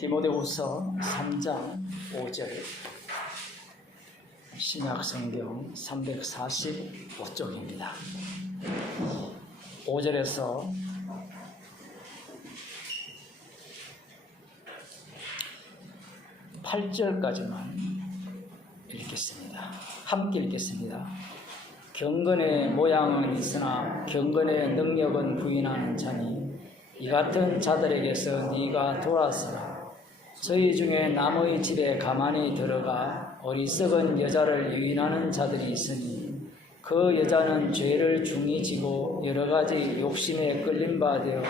디모데후서 3장 5절 신약성경 345쪽입니다. 5절에서 8절까지만 읽겠습니다. 함께 읽겠습니다. 경건의 모양은 있으나 경건의 능력은 부인하는 자니 이 같은 자들에게서 네가 돌아서라. 저희 중에 남의 집에 가만히 들어가 어리석은 여자를 유인하는 자들이 있으니 그 여자는 죄를 중히 지고 여러 가지 욕심에 끌린 바 되어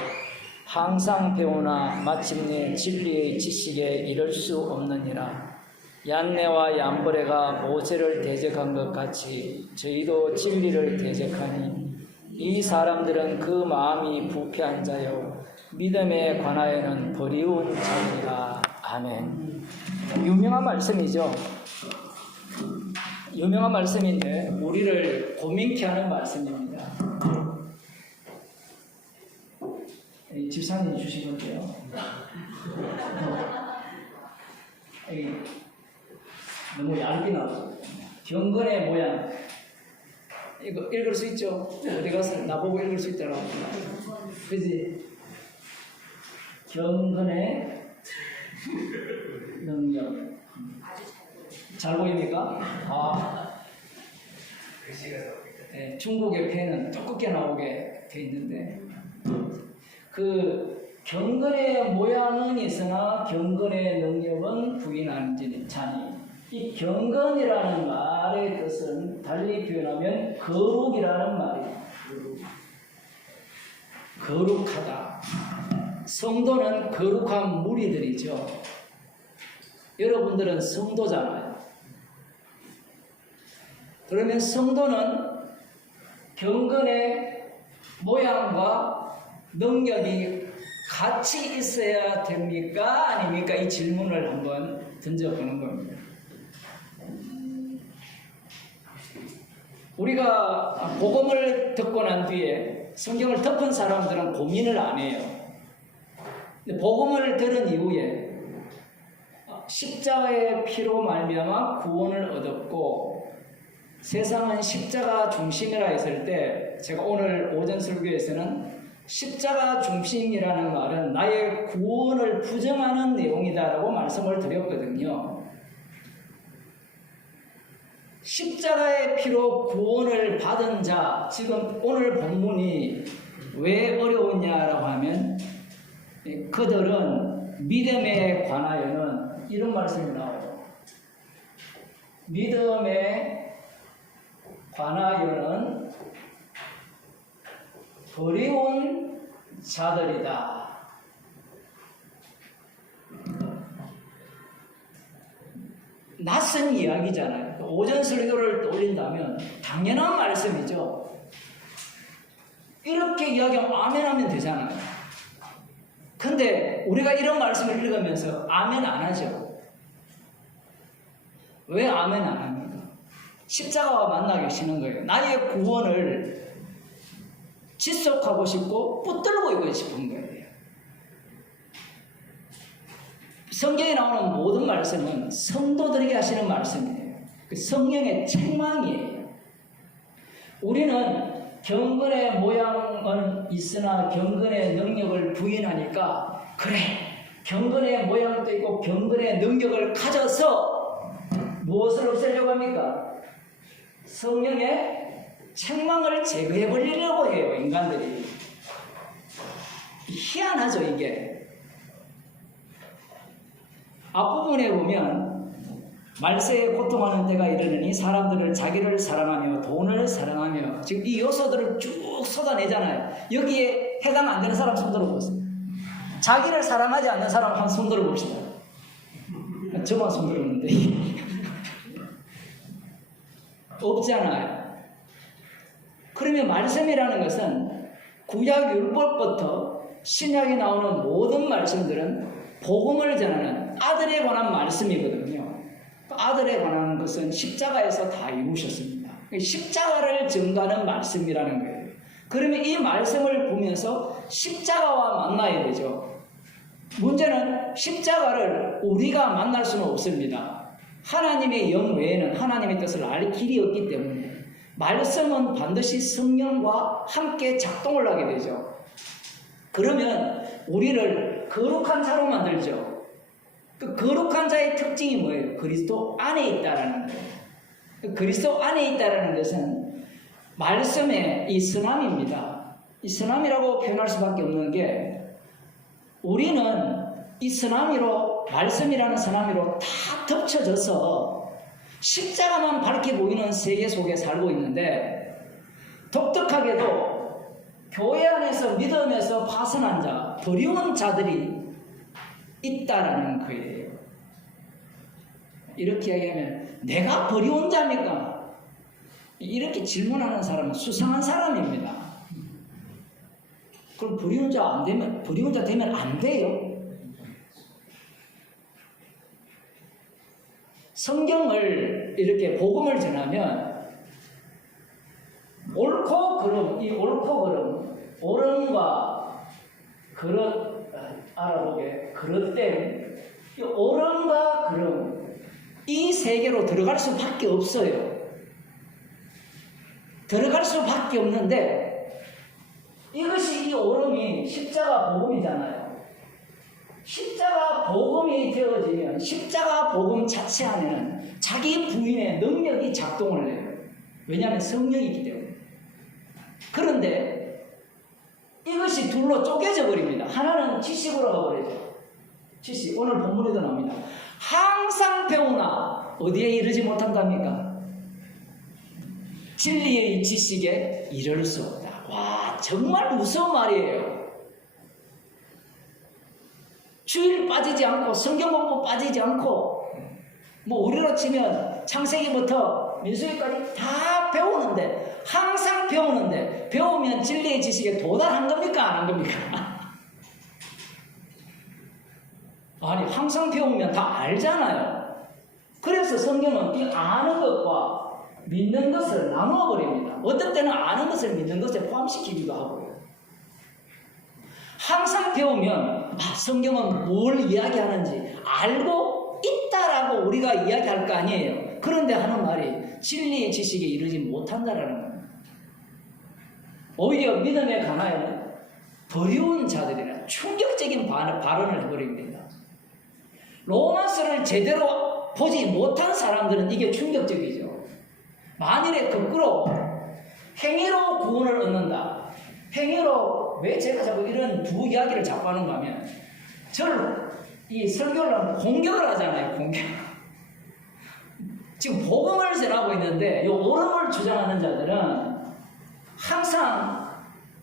항상 배우나 마침내 진리의 지식에 이를 수 없느니라. 얀네와 얀브레가 모세를 대적한 것 같이 저희도 진리를 대적하니 이 사람들은 그 마음이 부패한 자요 믿음에 관하여는 버리운 자니라. 아멘. 유명한 말씀이죠. 유명한 말씀인데 우리를 고민케 하는 말씀입니다. 집사님 주신 건데요. 너무 얇게 나왔어요. 경건의 모양. 이거 읽을 수 있죠? 어디 가서 나보고 읽을 수 있다고 합니다. 그지? 경건의 능력. 잘 보입니까? 네, 중국의 펜은 두껍게 나오게 돼 있는데, 그 경건의 모양은 있으나 경건의 능력은 부인하는 자니, 이 경건이라는 말의 뜻은 달리 표현하면 거룩이라는 말이에요. 거룩하다. 성도는 거룩한 무리들이죠. 여러분들은 성도잖아요. 그러면 성도는 경건의 모양과 능력이 같이 있어야 됩니까? 아닙니까? 이 질문을 한번 던져보는 겁니다. 우리가 복음을 듣고 난 뒤에 성경을 덮은 사람들은 고민을 안 해요. 근데 복음을 들은 이후에 십자가의 피로 말미암아 구원을 얻었고 세상은 십자가 중심이라 했을 때 제가 오늘 오전 설교에서는 십자가 중심이라는 말은 나의 구원을 부정하는 내용이다라고 말씀을 드렸거든요. 십자가의 피로 구원을 받은 자, 지금 오늘 본문이 왜 어려웠냐라고 하면 그들은 믿음에 관하여는 이런 말씀이 나와요. 믿음에 관하여는 버리운 자들이다. 낯선 이야기잖아요. 오전 설교를 떠올린다면 당연한 말씀이죠. 이렇게 이야기하면 아멘 하면 되잖아요. 근데 우리가 이런 말씀을 읽으면서 아멘 안 하죠. 왜 아멘 안 합니까? 십자가와 만나 계시는 거예요. 나의 구원을 지속하고 싶고 붙들고 있고 싶은 거예요. 성경에 나오는 모든 말씀은 성도들에게 하시는 말씀이에요. 성령의 책망이에요. 우리는 경건의 모양은 있으나 경건의 능력을 부인하니까 그래, 경건의 모양도 있고 경건의 능력을 가져서 무엇을 없애려고 합니까? 성령의 책망을 제거해 버리려고 해요, 인간들이. 희한하죠, 이게. 앞부분에 보면 말세에 고통하는 때가 이르느니 사람들을 자기를 사랑하며 돈을 사랑하며, 지금 이 요소들을 쭉 쏟아내잖아요. 여기에 해당 안 되는 사람 손 들어보세요. 자기를 사랑하지 않는 사람 한 손 들어봅시다. 저만 손 들었는데 없잖아요. 그러면 말씀이라는 것은 구약 율법부터 신약에 나오는 모든 말씀들은 복음을 전하는 아들에 관한 말씀이거든요. 아들에 관한 것은 십자가에서 다 이루셨습니다. 십자가를 증가하는 말씀이라는 거예요. 그러면 이 말씀을 보면서 십자가와 만나야 되죠. 문제는 십자가를 우리가 만날 수는 없습니다. 하나님의 영 외에는 하나님의 뜻을 알 길이 없기 때문에 말씀은 반드시 성령과 함께 작동을 하게 되죠. 그러면 우리를 거룩한 자로 만들죠. 그 거룩한 자의 특징이 뭐예요? 그리스도 안에 있다라는 거예요. 그리스도 안에 있다라는 것은 말씀의 이 선함입니다. 이 선함이라고 표현할 수밖에 없는 게 우리는 이 선함이로 말씀이라는 선함이로 다 덮쳐져서 십자가만 밝게 보이는 세계 속에 살고 있는데 독특하게도 교회 안에서 믿음에서 파선한 자, 버리운 자들이 있다라는 거예요. 이렇게 얘기하면 내가 버리운 자입니까? 이렇게 질문하는 사람은 수상한 사람입니다. 그럼 버리운 자 되면 안 돼요. 성경을 이렇게 복음을 전하면 옳고 그름, 이 옳고 그름, 옳음과 그릇, 알아보게 그릇됨, 이 옳음과 그름, 이 세계로 들어갈 수밖에 없어요. 들어갈 수밖에 없는데 이것이 이 옳음이 십자가 복음이잖아요. 십자가 복음이 되어지면 십자가 복음 자체 안에는 자기 부인의 능력이 작동을 해요. 왜냐하면 성령이기 때문에. 그런데 이것이 둘로 쪼개져 버립니다. 하나는 지식으로 가버리죠. 지식. 오늘 본문에도 나옵니다. 항상 배우나 어디에 이르지 못한답니까? 진리의 지식에 이를 수 없다. 와, 정말 무서운 말이에요. 주일 빠지지 않고 성경 공부 빠지지 않고 뭐 우리로 치면 창세기부터 민수기까지 다 배우는데 항상 배우는데 배우면 진리의 지식에 도달한 겁니까? 안 한 겁니까? 아니 항상 배우면 다 알잖아요. 그래서 성경은 이 아는 것과 믿는 것을 나누어 버립니다. 어떤 때는 아는 것을 믿는 것에 포함시키기도 하고요. 항상 배우면 성경은 뭘 이야기하는지 알고 있다라고 우리가 이야기할 거 아니에요. 그런데 하는 말이 진리의 지식에 이르지 못한다라는 겁니다. 오히려 믿음에 관하여는 버리운 자들이라 충격적인 발언을 해버립니다. 로마서를 제대로 보지 못한 사람들은 이게 충격적이죠. 만일에 거꾸로 행위로 구원을 얻는다. 행위로 왜 제가 자꾸 이런 두 이야기를 자꾸 하는가 하면 저를 이 설교를 하면 공격을 하잖아요. 공격. 지금 복음을 전하고 있는데 이 옳음을 주장하는 자들은 항상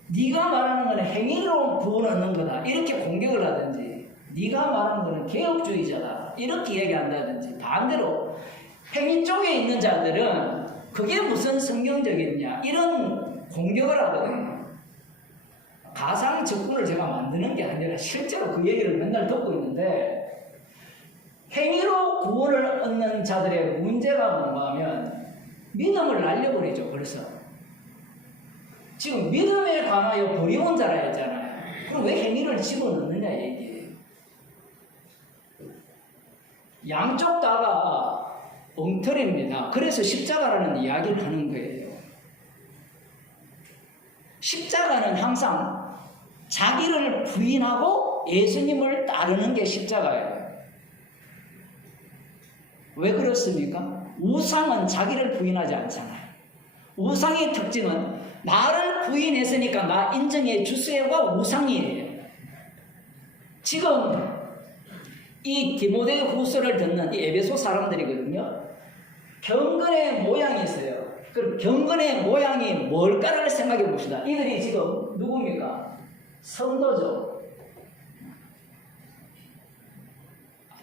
네가 말하는 거는 행위로 구원을 얻는 거다. 이렇게 공격을 하든지 네가 말하는 거는 개혁주의자다. 이렇게 얘기한다든지 반대로 행위 쪽에 있는 자들은 그게 무슨 성경적이냐 이런 공격을 하거든요. 가상 적군을 제가 만드는 게 아니라 실제로 그 얘기를 맨날 듣고 있는데 행위로 구원을 얻는 자들의 문제가 뭔가 하면 믿음을 날려버리죠. 그래서 지금 믿음에 관하여 버리운 자라 했잖아요. 그럼 왜 행위를 집어넣느냐 얘기예요. 양쪽 다가 엉터리입니다. 그래서 십자가라는 이야기를 하는 거예요. 십자가는 항상 자기를 부인하고 예수님을 따르는 게 십자가예요. 왜 그렇습니까? 우상은 자기를 부인하지 않잖아요. 우상의 특징은 나를 부인했으니까 나 인정해 주세요가 우상이에요. 지금 이 디모데 후서를 듣는 이 에베소 사람들이거든요. 경건의 모양이 있어요. 그럼 경건의 모양이 뭘까를 생각해 봅시다. 이들이 지금 누굽니까? 성도죠.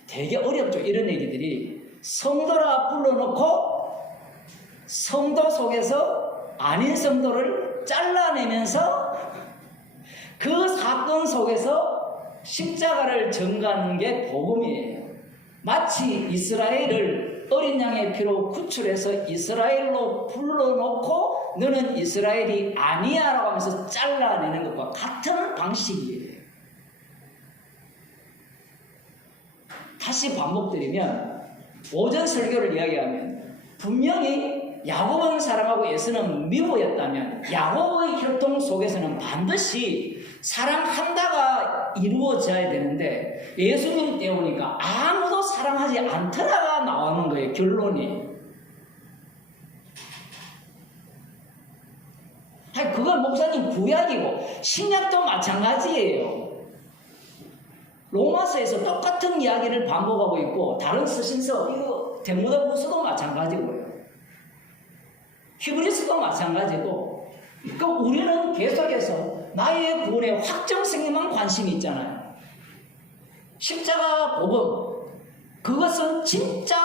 되게 어렵죠. 이런 얘기들이. 성도라 불러놓고 성도 속에서 아닌 성도를 잘라내면서 그 사건 속에서 십자가를 전가하는 게 복음이에요. 마치 이스라엘을 어린 양의 피로 구출해서 이스라엘로 불러놓고 너는 이스라엘이 아니야 라고 하면서 잘라내는 것과 같은 방식이에요. 다시 반복드리면 오전 설교를 이야기하면 분명히 야곱은 사랑하고 에서는 미워였다면 야곱의 혈통 속에서는 반드시 사랑한다가 이루어져야 되는데 예수님 때우니까 아무도 사랑하지 않더라가 나오는 거예요. 결론이. 아니 그건 목사님 구약이고 신약도 마찬가지예요. 로마서에서 똑같은 이야기를 반복하고 있고 다른 서신서 이거 데모데후서도 마찬가지고요. 히브리서도 마찬가지고. 그러니까 우리는 계속해서 나의 구원의 확정성에만 관심이 있잖아요. 십자가 복음 그것은 진짜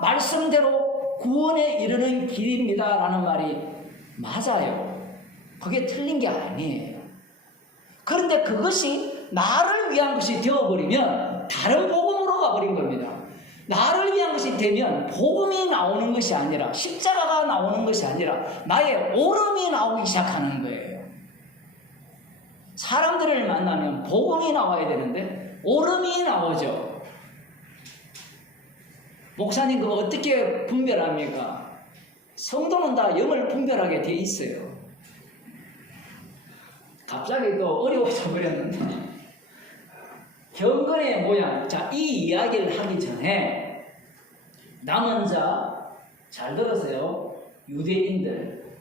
말씀대로 구원에 이르는 길입니다 라는 말이 맞아요. 그게 틀린 게 아니에요. 그런데 그것이 나를 위한 것이 되어버리면 다른 복음으로 가버린 겁니다. 나를 위한 것이 되면 복음이 나오는 것이 아니라 십자가가 나오는 것이 아니라 나의 오름이 나오기 시작하는 거예요. 사람들을 만나면 복음이 나와야 되는데 오름이 나오죠. 목사님 그거 어떻게 분별합니까? 성도는 다 영을 분별하게 돼 있어요. 갑자기 또 어려워져 버렸는데 경건의 모양. 자, 이 이야기를 하기 전에 남은 자 잘 들으세요. 유대인들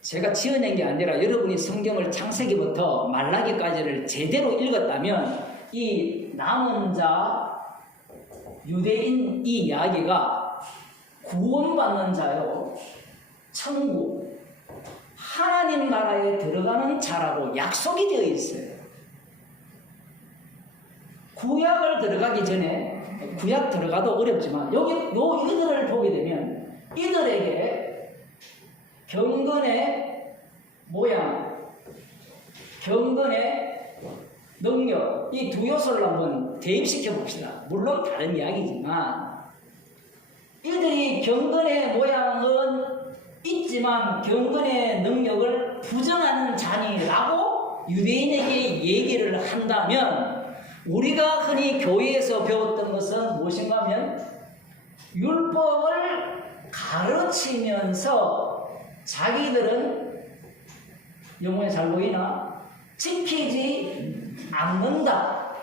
제가 지어낸 게 아니라 여러분이 성경을 창세기부터 말라기까지를 제대로 읽었다면 이 남은 자 유대인 이 이야기가 구원받는 자요 천국 하나님 나라에 들어가는 자라고 약속이 되어 있어요. 구약을 들어가기 전에 구약 들어가도 어렵지만 이들을 보게 되면 이들에게 경건의 모양, 경건의 능력 이 두 요소를 한번 대입시켜 봅시다. 물론 다른 이야기지만 이들이 경건의 모양은 있지만 경건의 능력을 부정하는 자니라고 유대인에게 얘기를 한다면 우리가 흔히 교회에서 배웠던 것은 무엇인가 하면 율법을 가르치면서 자기들은 영혼에 잘 보이나? 지키지 않는다.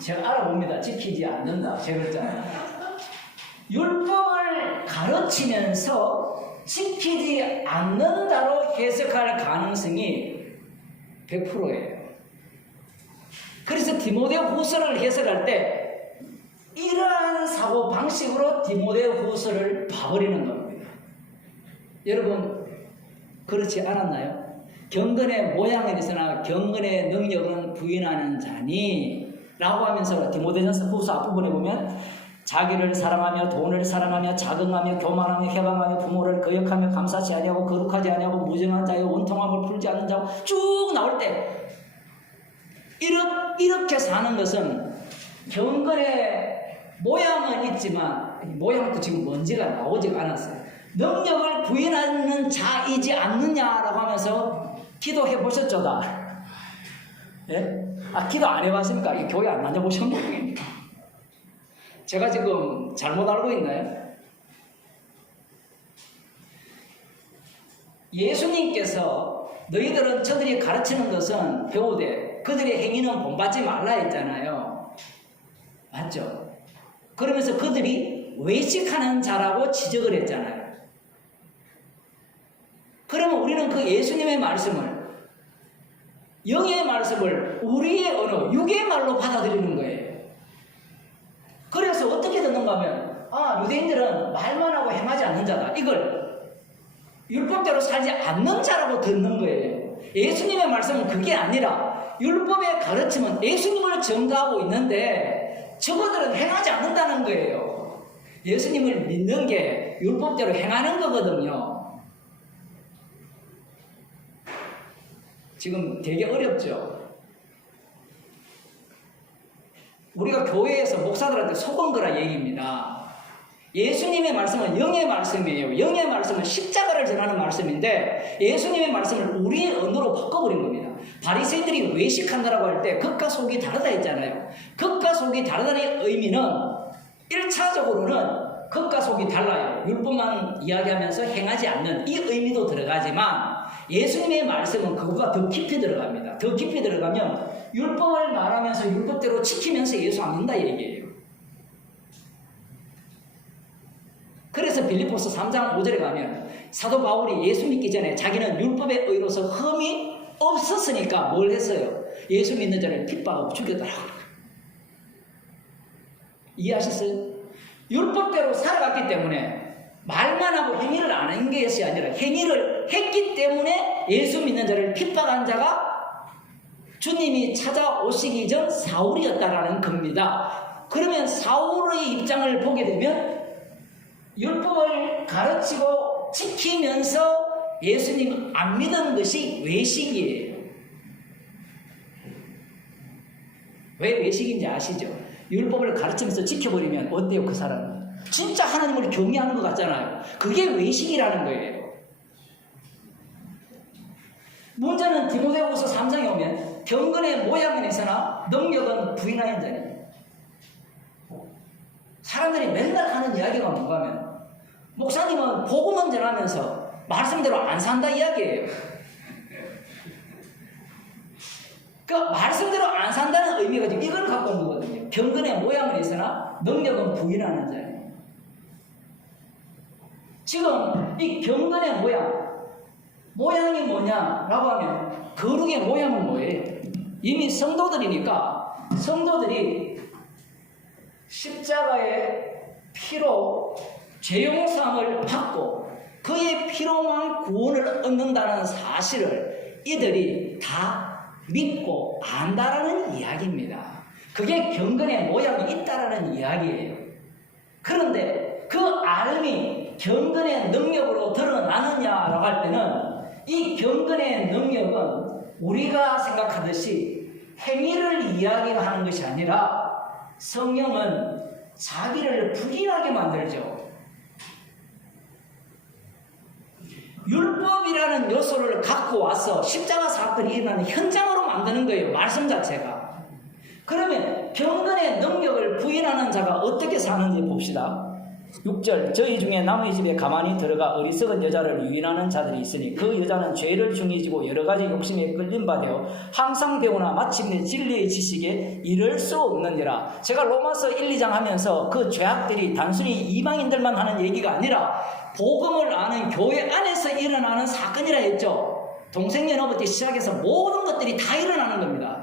제가 알아봅니다. 지키지 않는다. 제 글자는. 율법을 가르치면서 지키지 않는다로 해석할 가능성이 100%예요. 그래서 디모데후서를 해석할 때 이러한 사고 방식으로 디모데후서를 봐버리는 겁니다. 여러분 그렇지 않았나요? 경건의 모양에 대해서나 경건의 능력은 부인하는 자니 라고 하면서 디모데전서 후서 앞부분에 보면 자기를 사랑하며 돈을 사랑하며 자긍하며 교만하며 해방하며 부모를 거역하며 감사치 아니하고 거룩하지 아니하고 무정한 자요 원통함을 풀지 않는 자고 쭉 나올 때 이렇게 사는 것은 경건의 모양은 있지만 모양도 지금 먼지가 나오지가 않았어요. 능력을 부인하는 자이지 않느냐라고 하면서 기도해 보셨죠 다? 예? 기도 안 해봤습니까? 이 교회 안 다녀보신 분입니까? 제가 지금 잘못 알고 있나요? 예수님께서 너희들은 저들이 가르치는 것은 배우되 그들의 행위는 본받지 말라 했잖아요. 맞죠? 그러면서 그들이 외식하는 자라고 지적을 했잖아요. 그러면 우리는 그 예수님의 말씀을 영의 말씀을 우리의 언어, 육의 말로 받아들이는 거예요. 그래서 어떻게 듣는가 하면 유대인들은 말만 하고 행하지 않는 자다. 이걸 율법대로 살지 않는 자라고 듣는 거예요. 예수님의 말씀은 그게 아니라 율법의 가르침은 예수님을 증거하고 있는데 저거들은 행하지 않는다는 거예요. 예수님을 믿는 게 율법대로 행하는 거거든요. 지금 되게 어렵죠? 우리가 교회에서 목사들한테 속은 거라 얘기입니다. 예수님의 말씀은 영의 말씀이에요. 영의 말씀은 십자가를 전하는 말씀인데 예수님의 말씀을 우리의 언어로 바꿔버린 겁니다. 바리새인들이 외식한다라고 할 때 겉과 속이 다르다 했잖아요. 겉과 속이 다르다는 의미는 1차적으로는 겉과 속이 달라요. 율법만 이야기하면서 행하지 않는 이 의미도 들어가지만 예수님의 말씀은 그거가 더 깊이 들어갑니다. 더 깊이 들어가면 율법을 말하면서 율법대로 지키면서 예수 안 믿는다 얘기예요. 그래서 빌립보서 3장 5절에 가면 사도 바울이 예수 믿기 전에 자기는 율법의 의로서 흠이 없었으니까 뭘 했어요? 예수 믿는 자를 핍박하고 죽였더라고요. 이해하셨어요? 율법대로 살아갔기 때문에 말만 하고 행위를 안 한 것이 아니라 행위를 했기 때문에 예수 믿는 자를 핍박한 자가 주님이 찾아오시기 전 사울이었다라는 겁니다. 그러면 사울의 입장을 보게 되면 율법을 가르치고 지키면서 예수님 안 믿은 것이 외식이에요. 왜 외식인지 아시죠? 율법을 가르치면서 지켜버리면 어때요? 그 사람은 진짜 하나님을 경외하는 것 같잖아요. 그게 외식이라는 거예요. 문제는 디모데후서 3장에 오면 경건의 모양은 있으나 능력은 부인하는 자니. 사람들이 맨날 하는 이야기가 뭔가 하면 목사님은 복음은 전하면서 말씀대로 안 산다 이야기예요. 그 말씀대로 안 산다는 의미가 지금 이걸 갖고 온 거거든요. 경건의 모양은 있으나 능력은 부인하는 자예요. 지금 이 경건의 모양이 뭐냐라고 하면 거룩의 모양은 뭐예요? 이미 성도들이니까 성도들이 십자가의 피로 죄용상을 받고 그의 피로만 구원을 얻는다는 사실을 이들이 다 믿고 안다라는 이야기입니다. 그게 경건의 모양이 있다라는 이야기예요. 그런데 그 알미 경건의 능력으로 드러나느냐라고 할 때는 이 경건의 능력은 우리가 생각하듯이 행위를 이야기하는 것이 아니라 성령은 자기를 부인하게 만들죠. 율법이라는 요소를 갖고 와서 십자가 사건이 일어나는 현장으로 만드는 거예요. 말씀 자체가. 그러면 경건의 능력을 부인하는 자가 어떻게 사는지 봅시다. 6절 저희 중에 남의 집에 가만히 들어가 어리석은 여자를 유인하는 자들이 있으니 그 여자는 죄를 중히 지고 여러 가지 욕심에 끌린 바 되어 항상 배우나 마침내 진리의 지식에 이를 수 없느니라. 제가 로마서 1, 2장 하면서 그 죄악들이 단순히 이방인들만 하는 얘기가 아니라 복음을 아는 교회 안에서 일어나는 사건이라 했죠. 동생연합부터 시작해서 모든 것들이 다 일어나는 겁니다.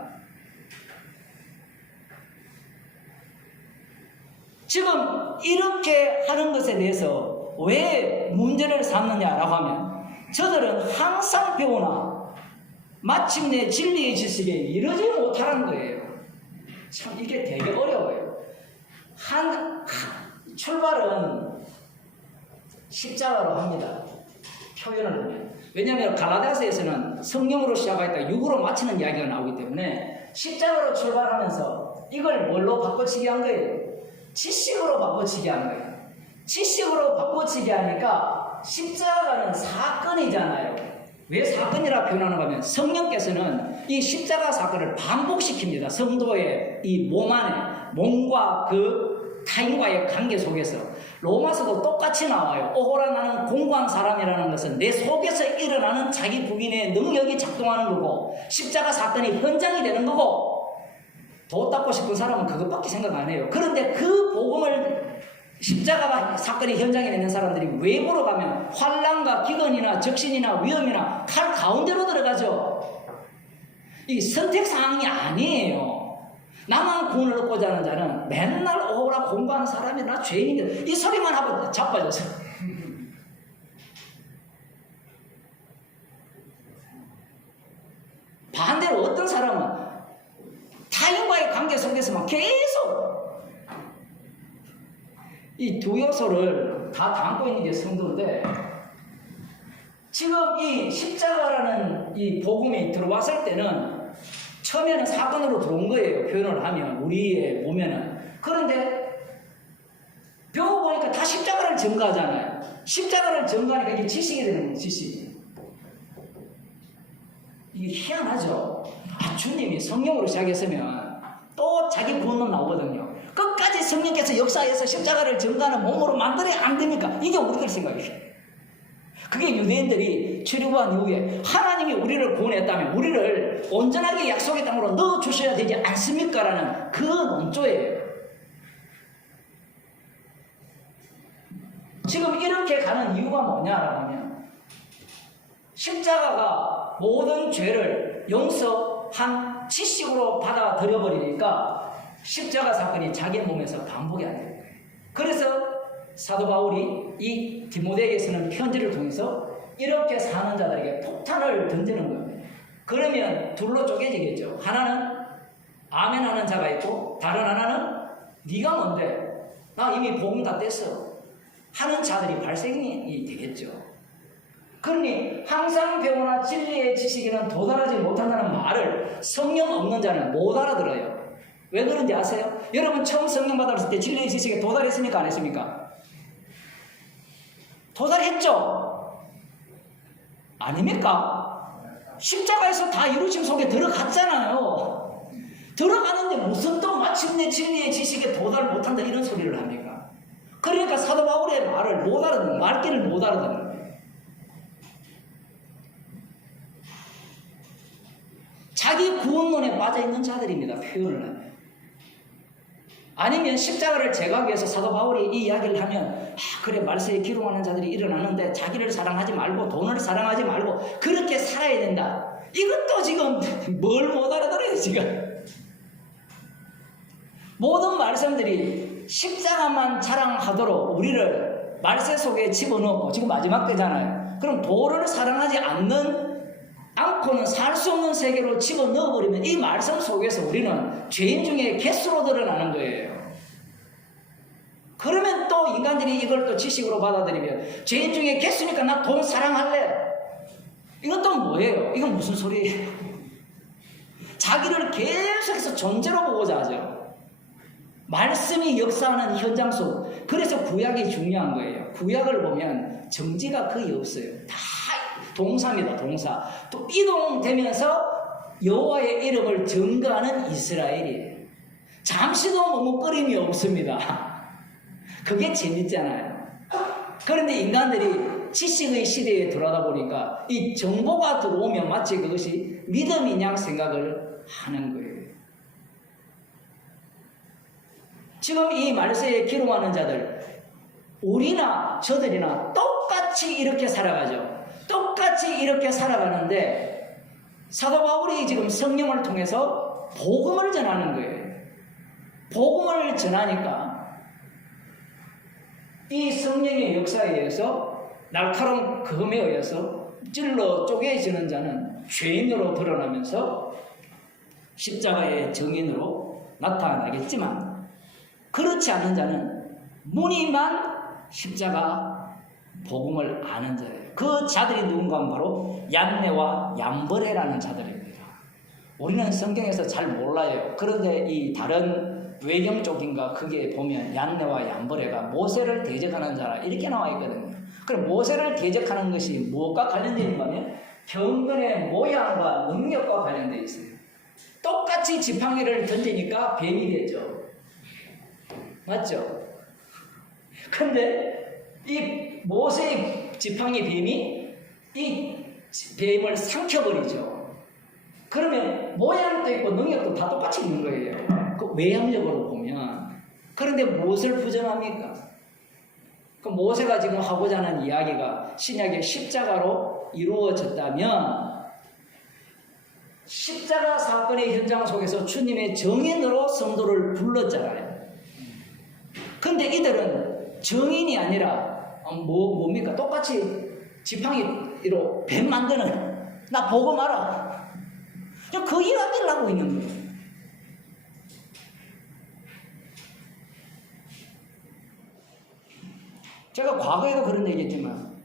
지금 이렇게 하는 것에 대해서 왜 문제를 삼느냐라고 하면 저들은 항상 배우나 마침내 진리의 지식에 이르지 못하는 거예요. 참 이게 되게 어려워요. 출발은 십자가로 합니다. 표현을 하면. 왜냐하면 갈라디아서에서는 성령으로 시작하였다 육으로 마치는 이야기가 나오기 때문에 십자가로 출발하면서 이걸 뭘로 바꿔치기 한 거예요? 지식으로 바꿔치기 한 거예요. 지식으로 바꿔치기 하니까 십자가는 사건이잖아요. 왜 사건이라 표현하는가 하면 성령께서는 이 십자가 사건을 반복시킵니다. 성도의 이 몸 안에, 몸과 그 타인과의 관계 속에서. 로마서도 똑같이 나와요. 오호라 나는 공고한 사람이라는 것은 내 속에서 일어나는 자기 부인의 능력이 작동하는 거고 십자가 사건이 현장이 되는 거고 도 닦고 싶은 사람은 그것밖에 생각 안 해요. 그런데 그 복음을 십자가 사건이 현장에 있는 사람들이 외부로 가면 환난과 기근이나 적신이나 위험이나 칼 가운데로 들어가죠. 이게 선택사항이 아니에요. 나만 구원을 얻고자 하는 자는 맨날 오라 공부하는 사람이나 죄인인데 이 소리만 하고 자빠져서 반대로 어떤 사람은 타인과의 관계 속에서만 계속 이 두 요소를 다 담고 있는 게 성도인데 지금 이 십자가라는 이 복음이 들어왔을 때는 처음에는 사건으로 들어온 거예요. 표현을 하면 우리의 보면은. 그런데 배워보니까 다 십자가를 전가하잖아요. 십자가를 전가하니까 이게 지식이 되는 거예요. 지식. 이게 희한하죠. 주님이 성령으로 시작했으면 또 자기 구원론 나오거든요. 끝까지 성령께서 역사해서 십자가를 전가하는 몸으로 만들어야 안 됩니까? 이게 우리들 생각이에요. 그게 유대인들이 출애굽한 이후에 하나님이 우리를 구원했다면 우리를 온전하게 약속의 땅으로 넣어주셔야 되지 않습니까? 라는 그 논조예요. 지금 이렇게 가는 이유가 뭐냐라고 하면 십자가가 모든 죄를 용서한 지식으로 받아들여버리니까 십자가 사건이 자기 몸에서 반복이 안 되는 거예요. 그래서 사도 바울이 이 디모데에게 쓰는 편지를 통해서 이렇게 사는 자들에게 폭탄을 던지는 거예요. 그러면 둘로 쪼개지겠죠. 하나는 아멘 하는 자가 있고 다른 하나는 네가 뭔데? 나 이미 복음 다 뗐어 하는 자들이 발생이 되겠죠. 그러니 항상 배우나 진리의 지식에는 도달하지 못한다는 말을 성령 없는 자는 못 알아들어요. 왜 그런지 아세요? 여러분 처음 성령 받았을 때 진리의 지식에 도달했습니까? 안 했습니까? 도달했죠? 아닙니까? 십자가에서 다 이루심 속에 들어갔잖아요. 들어가는데 무슨 또 마침내 진리의 지식에 도달 못한다 이런 소리를 합니까? 그러니까 사도 바울의 말을 못 알아듣는, 말귀를 못 알아듣는 거예요. 자기 구원론에 빠져있는 자들입니다. 표현을 하면. 아니면 십자가를 제거하기 위해서 사도 바울이 이 이야기를 하면 그래 말세에 기록하는 자들이 일어나는데 자기를 사랑하지 말고 돈을 사랑하지 말고 그렇게 살아야 된다. 이것도 지금 뭘 못 알아들어요 지금. 모든 말씀들이 십자가만 자랑하도록 우리를 말세 속에 집어넣고 지금 마지막 때잖아요. 그럼 도를 사랑하지 않고는 살 수 없는 세계로 집어넣어버리면 이 말씀 속에서 우리는 죄인 중에 개수로 드러나는 거예요. 그러면 또 인간들이 이걸 또 지식으로 받아들이면 죄인 중에 개수니까 나 돈 사랑할래. 이건 또 뭐예요? 이건 무슨 소리예요? 자기를 계속해서 존재로 보고자 하죠. 말씀이 역사하는 현장 속. 그래서 구약이 중요한 거예요. 구약을 보면 정지가 거의 없어요. 다 동사입니다. 동사. 또 이동되면서 여호와의 이름을 증거하는 이스라엘이에요. 잠시도 머뭇거림이 없습니다. 그게 재밌잖아요. 그런데 인간들이 지식의 시대에 들어가다 보니까 이 정보가 들어오면 마치 그것이 믿음이냐 생각을 하는 거예요. 지금 이 말세에 기록하는 자들, 우리나 저들이나 똑같이 이렇게 살아가죠. 똑같이 이렇게 살아가는데 사도 바울이 지금 성령을 통해서 복음을 전하는 거예요. 복음을 전하니까 이 성령의 역사에 의해서 날카로운 검에 의해서 찔러 쪼개지는 자는 죄인으로 드러나면서 십자가의 정인으로 나타나겠지만 그렇지 않은 자는 무늬만 십자가 복음을 아는 자예요. 그 자들이 누군가 하면 바로 얀네와 얀버레라는 자들입니다. 우리는 성경에서 잘 몰라요. 그런데 이 다른 외경 쪽인가 그게 보면 얀네와 얀버레가 모세를 대적하는 자라 이렇게 나와 있거든요. 그럼 모세를 대적하는 것이 무엇과 관련되어 있는가 하면 병건의 모양과 능력과 관련되어 있어요. 똑같이 지팡이를 던지니까 뱀이 되죠. 맞죠? 근데 이 모세의 지팡이 뱀이 이 뱀을 삼켜버리죠. 그러면 모양도 있고 능력도 다 똑같이 있는 거예요. 그 외향적으로 보면. 그런데 무엇을 부정합니까? 그 모세가 지금 하고자 하는 이야기가 신약의 십자가로 이루어졌다면 십자가 사건의 현장 속에서 주님의 정인으로 성도를 불렀잖아요. 근데 이들은 정인이 아니라 뭡니까? 똑같이 지팡이로 뱀 만드는 나 보고 말아. 그 일 하려고 있는 거예요. 제가 과거에도 그런 얘기했지만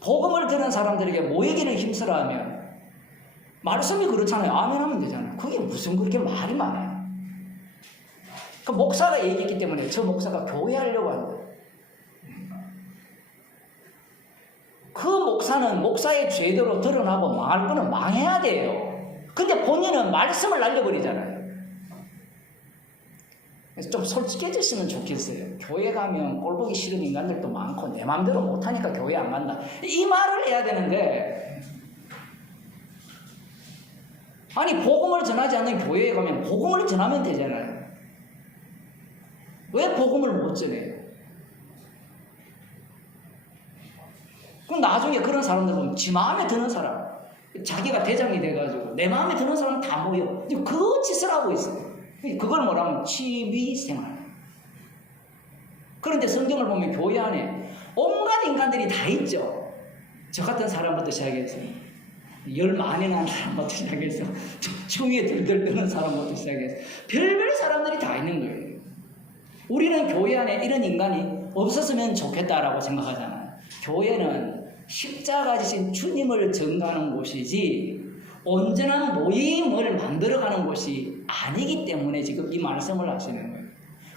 복음을 듣는 사람들에게 모이기를 힘쓰라하면 말씀이 그렇잖아요. 아멘 하면 되잖아요. 그게 무슨 그렇게 말이 많아요. 그 목사가 얘기했기 때문에 저 목사가 교회하려고 한다. 그 목사는 목사의 죄대로 드러나고 망할 거는 망해야 돼요. 근데 본인은 말씀을 날려버리잖아요. 그래서 좀 솔직해졌으면 좋겠어요. 교회 가면 꼴보기 싫은 인간들도 많고 내 마음대로 못하니까 교회 안 간다. 이 말을 해야 되는데, 아니 복음을 전하지 않는 교회에 가면 복음을 전하면 되잖아요. 왜 복음을 못 전해요? 그럼 나중에 그런 사람들 보면 지 마음에 드는 사람, 자기가 대장이 돼가지고 내 마음에 드는 사람 다 모여. 그 짓을 하고 있어요. 그걸 뭐라면 취미생활. 그런데 성경을 보면 교회 안에 온갖 인간들이 다 있죠. 저 같은 사람부터 시작해서 열 많이 난 사람부터 시작해서 추위에 들들 뜨는 사람부터 시작해서 별별 사람들이 다 있는 거예요. 우리는 교회 안에 이런 인간이 없었으면 좋겠다라고 생각하잖아요. 교회는 십자가 지신 주님을 전가하는 곳이지 온전한 모임을 만들어가는 곳이 아니기 때문에 지금 이 말씀을 하시는 거예요.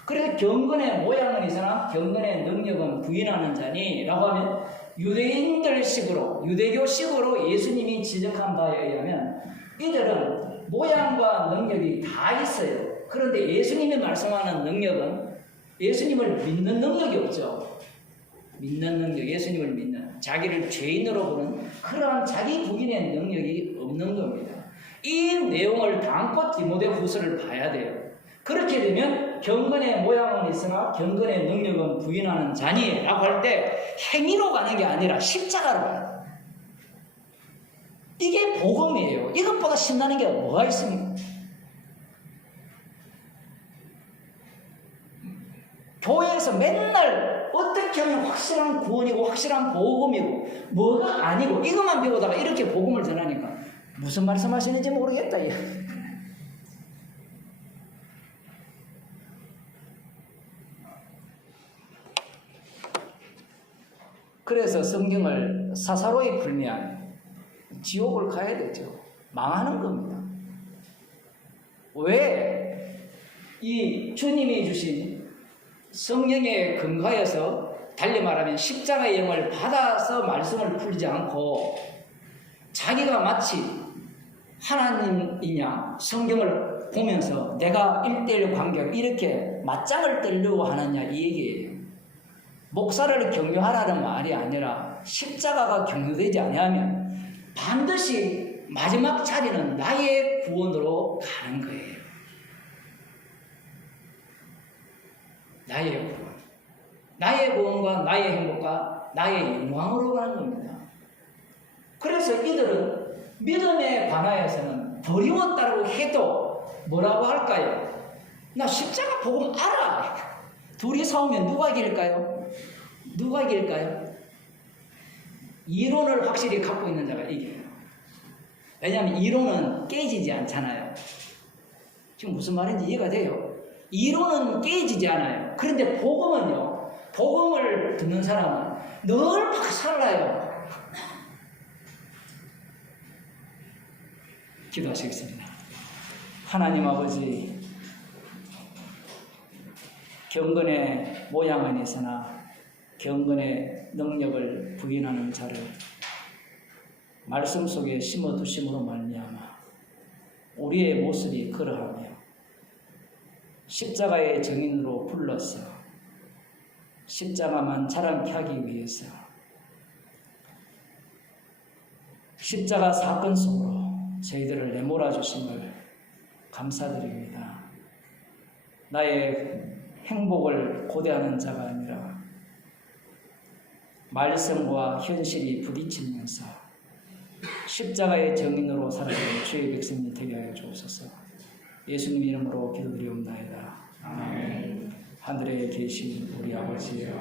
그래서 경건의 모양은 있으나 경건의 능력은 부인하는 자니 라고 하면 유대인들식으로 유대교식으로 예수님이 지적한 바에 의하면 이들은 모양과 능력이 다 있어요. 그런데 예수님이 말씀하는 능력은 예수님을 믿는 능력이 없죠. 믿는 능력, 예수님을 믿는, 자기를 죄인으로 보는 그러한 자기 부인의 능력이 없는 겁니다. 이 내용을 담고 디모데후서를 봐야 돼요. 그렇게 되면 경건의 모양은 있으나 경건의 능력은 부인하는 자니라고 할 때 행위로 가는 게 아니라 십자가로 가요. 이게 복음이에요. 이것보다 신나는 게 뭐가 있습니까? 교회에서 맨날 어떻게 하면 확실한 구원이고 확실한 복음이고 뭐가 아니고 이것만 배우다가 이렇게 복음을 전하니까 무슨 말씀하시는지 모르겠다. 그래서 성경을 사사로이 풀면 지옥을 가야 되죠. 망하는 겁니다. 왜? 이 주님이 주신 성령에 근거해서 달리 말하면 십자가의 영을 받아서 말씀을 풀지 않고 자기가 마치 하나님이냐 성경을 보면서 내가 1:1 관계를 이렇게 맞짱을 뜨려고 하느냐 이 얘기예요. 목사를 격려하라는 말이 아니라 십자가가 격려되지 아니하면 반드시 마지막 자리는 나의 구원으로 가는 거예요. 나의 구원. 나의 구원과 나의 행복과 나의 영광으로 가는 겁니다. 그래서 이들은 믿음에 관하여서는 버리웠다고 해도 뭐라고 할까요? 나 십자가 복음 알아. 둘이 싸우면 누가 이길까요? 누가 이길까요? 이론을 확실히 갖고 있는 자가 이겨요. 왜냐하면 이론은 깨지지 않잖아요. 지금 무슨 말인지 이해가 돼요? 이론은 깨지지 않아요. 그런데 복음은요. 복음을 듣는 사람은 늘 박살나요. 기도하시겠습니다. 하나님 아버지, 경건의 모양은 있으나 경건의 능력을 부인하는 자를 말씀 속에 심어두심으로 말미암아 우리의 모습이 그러하며 십자가의 증인으로 불러서 십자가만 자랑케 하기 위해서 십자가 사건 속으로 저희들을 내몰아 주심을 감사드립니다. 나의 행복을 고대하는 자가 아니라 말씀과 현실이 부딪히면서 십자가의 증인으로 살아가는 주의 백성이 되게 하여 주옵소서. 예수님 이름으로 기도드리옵나이다. 아멘. 하늘에 계신 우리 아버지여,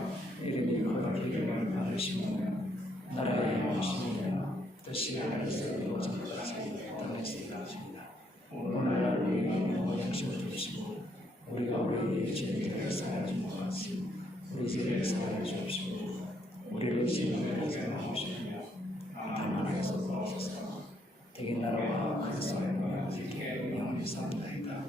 이름이 거룩히 받으시며 나라의 영광이시며 뜻이 하늘에서 이루어진 것 같이 땅에서 이루어집니다. 오늘날 우리에게 양식을 주시고 우리가 우리에게 죄를 사하지 못 같이 우리 죄를 사하여 주옵시고 우리를 시험에 들지 마시며 다만 하여서 도와주소서. 대개 나라와 그리스도의 영원히 사옵나이다.